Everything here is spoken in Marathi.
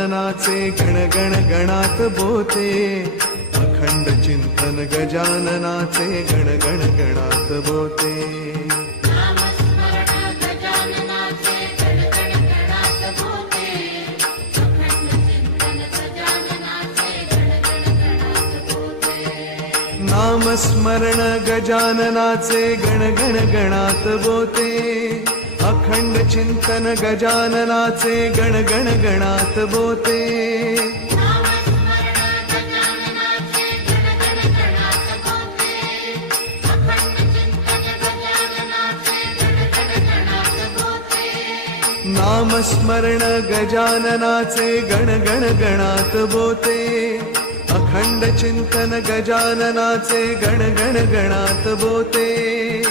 गजाननाचे गण गण गणात बोते, अखंड चिंतन गजाननाचे गण गण गणात बोते. नामस्मरण गजाननाचे गण गण गणात बोते, अखंड चिंतन गजाननाचे गण गण गणात बोते. नामस्मरण गजाननाचे गण गण गणात बोते, अखंड चिंतन गजाननाचे गण गण गणात बोते.